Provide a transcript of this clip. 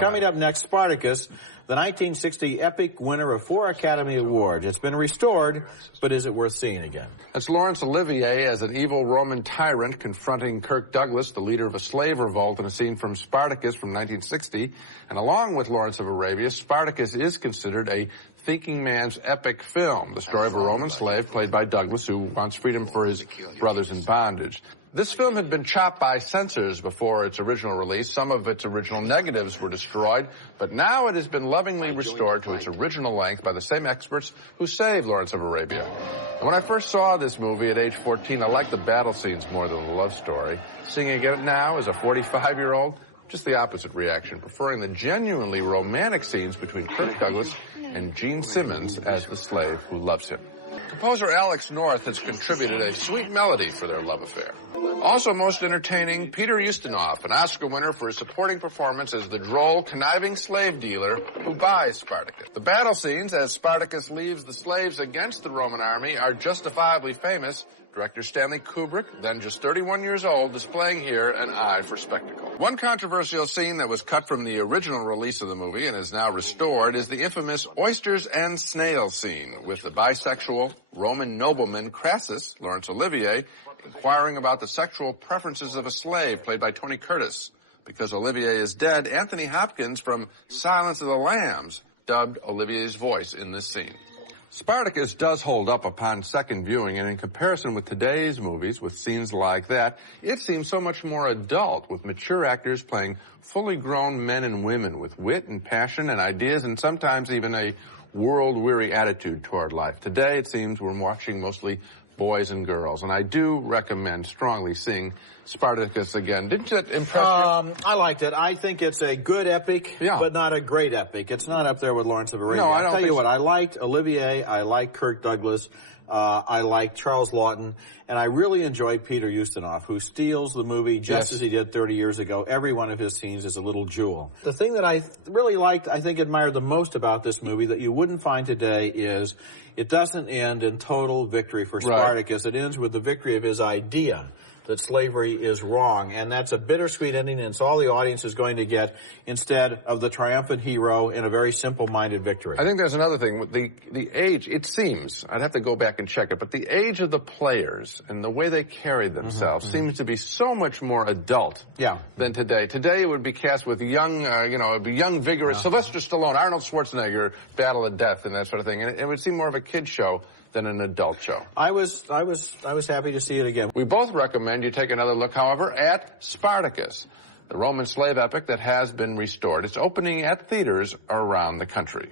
Coming up next, Spartacus, the 1960 epic winner of 4 Academy Awards. It's been restored, but is it worth seeing again? It's Laurence Olivier as an evil Roman tyrant confronting Kirk Douglas, the leader of a slave revolt, in a scene from Spartacus from 1960. And along with Lawrence of Arabia, Spartacus is considered a thinking man's epic film, the story of a Roman slave played by Douglas who wants freedom for his brothers in bondage. This film had been chopped by censors before its original release. Some of its original negatives were destroyed, but now it has been lovingly restored to its original length by the same experts who saved Lawrence of Arabia. And when I first saw this movie at age 14, I liked the battle scenes more than the love story. Seeing it again now as a 45-year-old, just the opposite reaction, preferring the genuinely romantic scenes between Kirk Douglas and Gene Simmons as the slave who loves him. Composer Alex North has contributed a sweet melody for their love affair. Also most entertaining, Peter Ustinov, an Oscar winner for his supporting performance as the droll, conniving slave dealer who buys Spartacus. The battle scenes as Spartacus leaves the slaves against the Roman army are justifiably famous. Director Stanley Kubrick, then just 31 years old, displaying here an eye for spectacle. One controversial scene that was cut from the original release of the movie and is now restored is the infamous oysters and snails scene with the bisexual Roman nobleman Crassus, Laurence Olivier, inquiring about the sexual preferences of a slave played by Tony Curtis. Because Olivier is dead, Anthony Hopkins from Silence of the Lambs dubbed Olivier's voice in this scene. Spartacus does hold up upon second viewing, and in comparison with today's movies, with scenes like that, it seems so much more adult, with mature actors playing fully grown men and women with wit and passion and ideas and sometimes even a world-weary attitude toward life. Today, it seems we're watching mostly boys and girls, and I do recommend strongly seeing Spartacus again. Didn't that impress you? I liked it. I think it's a good epic, but not a great epic. It's not up there with Lawrence of Arabia. No, I don't I'll tell you what, so. I liked Olivier, I liked Kirk Douglas, I liked Charles Lawton, and I really enjoyed Peter Ustinov, who steals the movie just as he did 30 years ago. Every one of his scenes is a little jewel. The thing that I really liked, I think admired the most about this movie that you wouldn't find today is it doesn't end in total victory for Spartacus. It ends with the victory of his idea that slavery is wrong, and that's a bittersweet ending, and it's all the audience is going to get instead of the triumphant hero in a very simple-minded victory. I think there's another thing. The age, it seems, I'd have to go back and check it, but the age of the players and the way they carried themselves seems to be so much more adult than today. Today it would be cast with young, young, vigorous, Sylvester Stallone, Arnold Schwarzenegger, battle of death and that sort of thing, and it would seem more of a kid show than an adult show. I was happy to see it again. We both recommend you take another look, however, at Spartacus, the Roman slave epic that has been restored. It's opening at theaters around the country.